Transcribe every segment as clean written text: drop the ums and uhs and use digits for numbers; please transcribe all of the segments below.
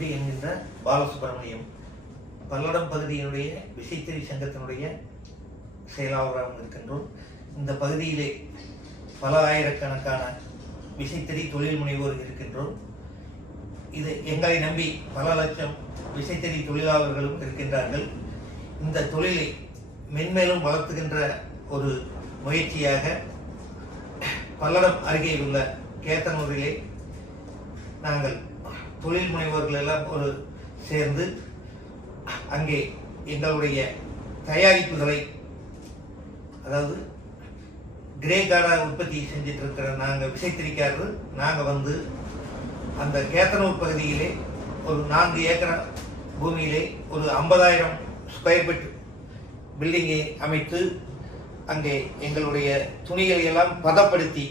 கணபதி என்கின்ற பாலசுப்ரமணியம் பல்லடம் பகுதியினுடைய விசைத்தறி சங்கத்தினுடைய செயலாளராக இருக்கின்றோம். இந்த பகுதியிலே பல ஆயிரக்கணக்கான விசைத்தறி தொழில் முனைவோர் இருக்கின்றோம். இது எங்களை நம்பி பல லட்சம் விசைத்தறி தொழிலாளர்களும் இருக்கின்றார்கள். இந்த தொழிலை மென்மேலும் வளர்த்துகின்ற ஒரு முயற்சியாக பல்லடம் அருகே உள்ள கேத்தனூரிலே நாங்கள் தொழில் முனைவோர்கள் எல்லாம் ஒரு சேர்ந்து அங்கே எங்களுடைய தயாரிப்புகளை, அதாவது கிரே கார்டா உற்பத்தி செஞ்சுட்டு இருக்கிற நாங்கள் விசைத்தறிக்காரர் நாங்கள் வந்து அந்த கேத்தனூர் பகுதியிலே ஒரு 4 ஏக்கர் பூமியிலே ஒரு 50,000 ஸ்கொயர் ஃபீட் பில்டிங்கை அமைத்து அங்கே எங்களுடைய துணிகளை எல்லாம் பதப்படுத்தி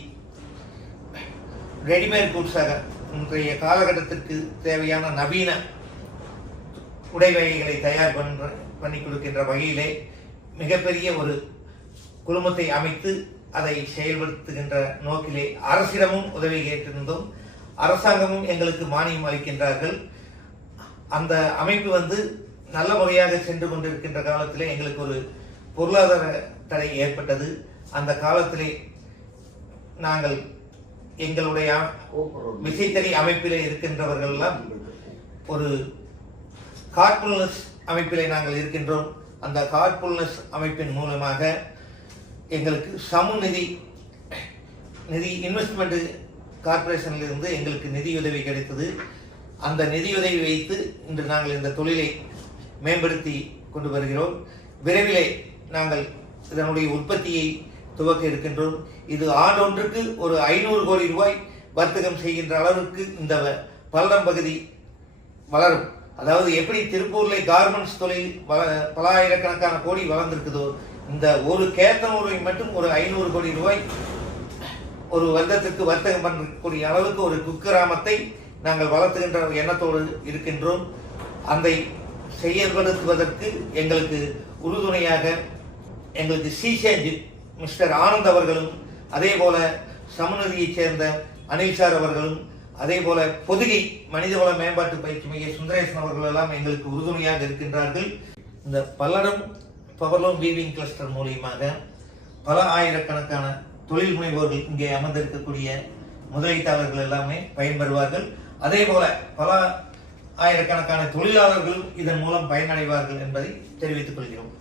ரெடிமேட் குட்ஸாக இன்றைய காலகட்டத்திற்கு தேவையான நவீன உடை வகைகளை தயார் பண்ணி கொடுக்கின்ற வகையிலே மிகப்பெரிய ஒரு குழுமத்தை அமைத்து அதை செயல்படுத்துகின்ற நோக்கிலே அரசிடமும் உதவி கேட்டிருந்தோம். அரசாங்கமும் எங்களுக்கு மானியம் அளிக்கின்றார்கள். அந்த அமைப்பு வந்து நல்ல முறையாக சென்று கொண்டிருக்கின்ற காலத்திலே எங்களுக்கு ஒரு பொருளாதார தடை ஏற்பட்டது. அந்த காலத்திலே நாங்கள் எங்களுடைய விசைத்தறி அமைப்பிலே இருக்கின்றவர்கள் எல்லாம் ஒரு கார்புல்னஸ் அமைப்பிலே நாங்கள் இருக்கின்றோம். அந்த கார்புல்னஸ் அமைப்பின் மூலமாக எங்களுக்கு சமூக நிதி இன்வெஸ்ட்மெண்ட் கார்பரேஷனிலிருந்து எங்களுக்கு நிதியுதவி கிடைத்தது. அந்த நிதியுதவி வைத்து இன்று நாங்கள் இந்த தொழிலை மேம்படுத்தி கொண்டு வருகிறோம். விரைவிலே நாங்கள் இதனுடைய உற்பத்தியை துவக்க இருக்கின்றோம். இது ஆண்டொன்றுக்கு ஒரு 500 கோடி ரூபாய் வர்த்தகம் செய்கின்ற அளவுக்கு இந்த பல்லடம் பகுதி வளரும். அதாவது எப்படி திருப்பூர்ல கார்மெண்ட்ஸ் தொழில் பல ஆயிரக்கணக்கான கோடி வளர்ந்திருக்குதோ, இந்த ஒரு கேத்தனூரை மட்டும் ஒரு 500 கோடி ரூபாய் ஒரு வருடத்திற்கு வர்த்தகம் பண்ணக்கூடிய அளவுக்கு ஒரு குக்கிராமத்தை நாங்கள் வளர்த்துகின்ற எண்ணத்தோடு இருக்கின்றோம். அதை செயல்படுத்துவதற்கு எங்களுக்கு உறுதுணையாக எங்களுக்கு சிசேஞ்ச் மிஸ்டர் ஆனந்த் அவர்களும், அதே போல சமநிதியைச் சேர்ந்த அனில் சார் அவர்களும், அதே போல பொதுகை மனிதவள மேம்பாட்டு பயிற்சி மைய சுந்தரேசன் அவர்கள் எல்லாம் எங்களுக்கு உறுதுணையாக இருக்கின்றார்கள். இந்த பல்லடம் பவர்லூம் வீவிங் கிளஸ்டர் மூலியமாக பல ஆயிரக்கணக்கான தொழில் முனைவோர்கள் இங்கே அமர்ந்திருக்கக்கூடிய முதலீட்டாளர்கள் எல்லாமே பயன்பெறுவார்கள். அதே போல பல ஆயிரக்கணக்கான தொழிலாளர்களும் இதன் மூலம் பயனடைவார்கள் என்பதை தெரிவித்துக் கொள்கிறோம்.